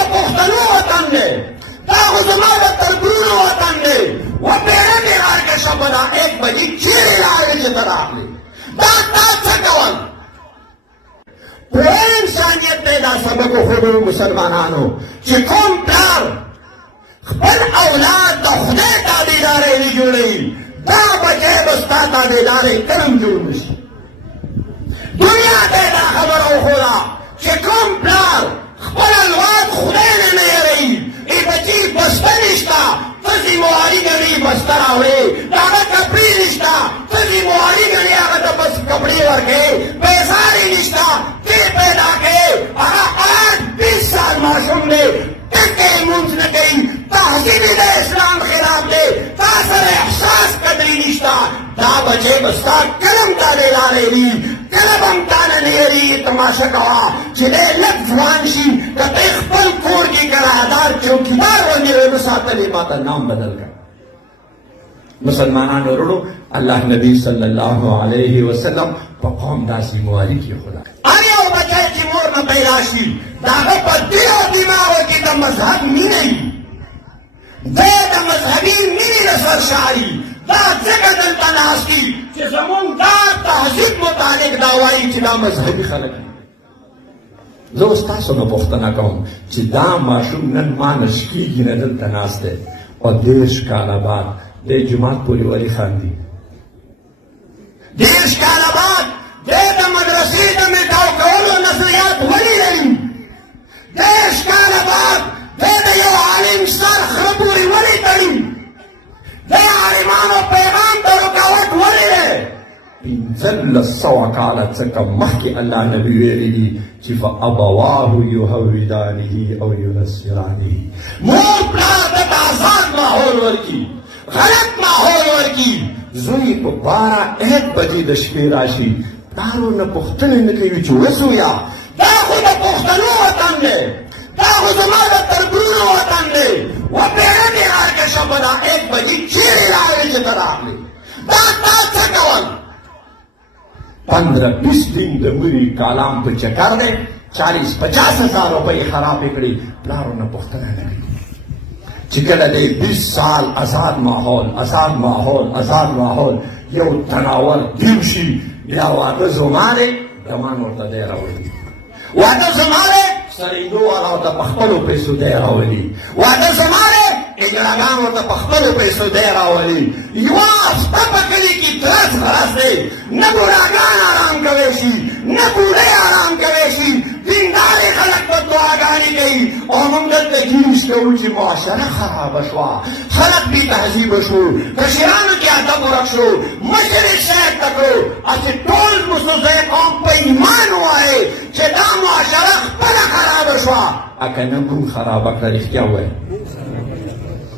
د پښتنو وطن دی، دا خو زما د تربورونو وطن دی. وپېړه مې راکشه په دا 1 بجې چېرې لاړې چې ته راغلې؟ دا تا څه کول؟ پوره انسانیت ته دا سبق وښودو مسلمانانو چې کوم پلار خپل اولاد د خدای تابعدارۍ نه جوړوي، دا بچی به ستا تابعدارۍ کله هم جوړ نه شي. دنیا ته دا خبره وښوده چې کوم پلار خپل اولاد خدای نه نه یېروي، ای بچي بسته نشته، ته ذمواري ګڼي بسته راوړې، د هغه کپړې نشته، ته ذمواري ګڼي هغه ته بس کپړې ورکړې، پیسارې نشته، ته پیدا کړې، هغه 8-20 سال ماشوم دی، ټکه یې لمونځ نه کوي، تهذیب یې د اسلام خلاف دی، تا سره احساس قدرې نشته. دا بچی به ستا کله هم تابعدارۍ وي، کله به هم تا نه نه یېرېږي. تماشه کوه چې دی لږ ځوان شي، که ته خپل کور کې کرایهدار چوکیدار غوندې وساتلې، ما ته نام بدل کړه. مسلمانانو وروڼو، الله نبی صلی الله علیه وسلم په قوم دا ذمواري کېښوده. هر یو بچی چې مور نه پیدا شي، د هغه په دل او دماغو کې د مذهب مینه وي، دی د مذهبي مینې نه سرشاري. دا ځکه دلته ناست دي چې زمونږ دا تهذیب مطابق دا وایي چې دا مذهبي خلک دي. زه اوس تاسو نه پوښتنه کوم چې دا ماشوم نن ما نه شکېږي نه دلته ناست دی او 30 کاله بعد دی جومات پورې ولې خاندي؟ 30 کاله بعد دی د مدرسې د میټاو کولو نظریات ولې لري؟ 30 کاله بعد دی د یو عالم سر خره پورې ولې تړي؟ دی عالمانو پیغام ته رکاوټ ولې دی؟ 1500 کاله څخه مخکې الله نبي ویلي دي چې فابواه یهودانه او ینصرانه. مور پلار ته آزاد ماحول ورکړي، غلط ماحول ورکړي، زوی په 12-1 بجې د شپې راشي، پلارو نه پوښتنې نه کوي چې وسویا دا خو د پښتنو وطن دی، دا خو زما د تربورونو وطن دی. وپېړه مې راکشه په دا 1 بجې چېرې لاړې چې ته راغلې؟ دا تا څه کول؟ 15-20 دن د مړي کالام په چکر دی، 40-50 هزار روپۍ خرابې کړي، پلارو نه پوښتنه نه کوي. چې کله دی 20 سال آزاد ماحول آزاد ماحول آزاد ماحول یو تناول دیم شي، بیا واده زما دی، دمان ورته دی راوړي. واده زما دی، سرېدو والا ورته په خپلو پیسو دی راولي. واده زما دی، اجراګان ورته په خپلو پیسو دی راولي. یوه هفته په کلي کې درس غرس دی، نه بوډاګان ارام کوی شي، نه بوډۍ ارام کوی شي، دیندارې خلک به دعاګانې کوي، او موږ دلته جوش کوو چې معاشره خرابه شوه، خلک بې تهذیبه شو، کشرانو کې ادب ورک شو، مشر یې شاید ته کړو، چې ټول مسلمان قوم په ایمان ووایي چې دا معاشره خپله خرابه شوه. که نه موږ خرابه کړه، رښتیا ووایه.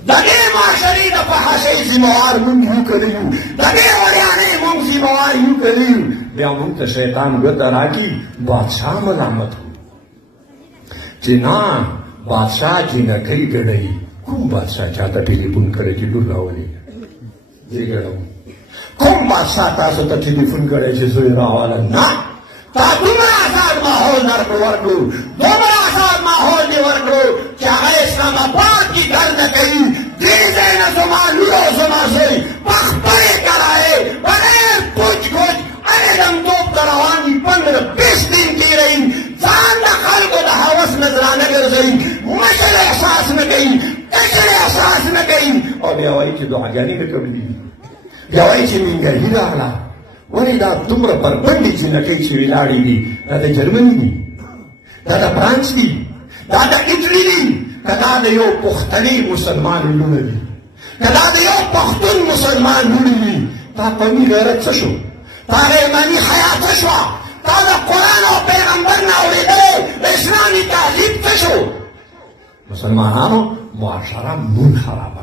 د دې معاشرې د فحاشۍ ذموار موږ یو کړی یو، د دې وړیانۍ موږ ذموار یو کړی یو. بیا موږ ته شیطان ګوته راکړي، بادشاه ملامت کړو چې نه بادشاه جینکۍ ګډوي. کوم بادشاه چاته ټلیفون کړی چې لور راولي؟ زه ګډوم. کوم بادشاه تاسو ته ټلیفون کړی چې زوی راواله؟ نه، تا دومره آزاد ماحول ورکړو، دومره آزاد ماحول دې ورکړو چې هغه اسلام آباد کې ګر نه کوي. دې ځای نه زما لور او زما زوی په خپلې کرایې بغیر پوچ ګوچ هرې دمتوب ته روان دي، 15-20 دن تېروي، ځان د خلکو د هوس نظرانه ګرځوي، مشر احساس نه کوي، کشر احساس نه کوي، او بیا وایي چې دعاګانې مې کړې دي، بیا وایي چې مینګري راغله. ولې دا دومره بربنډې جینکۍ چې ولاړې دي، دا د جرمني دي، دا د فرانس دي، دا د ایټلي دي، که دا د یو پښتني مسلمان لونه دي، که دا د یو پښتون مسلمان لونه دي، تا قومي غیرت څه شو؟ تا ایماني حیا څه شوه؟ تا د قرآن او پیغمبر نه اورېدلی اسلامي تعلیم څه شو؟ مسلمانانو معاشره مون خرابه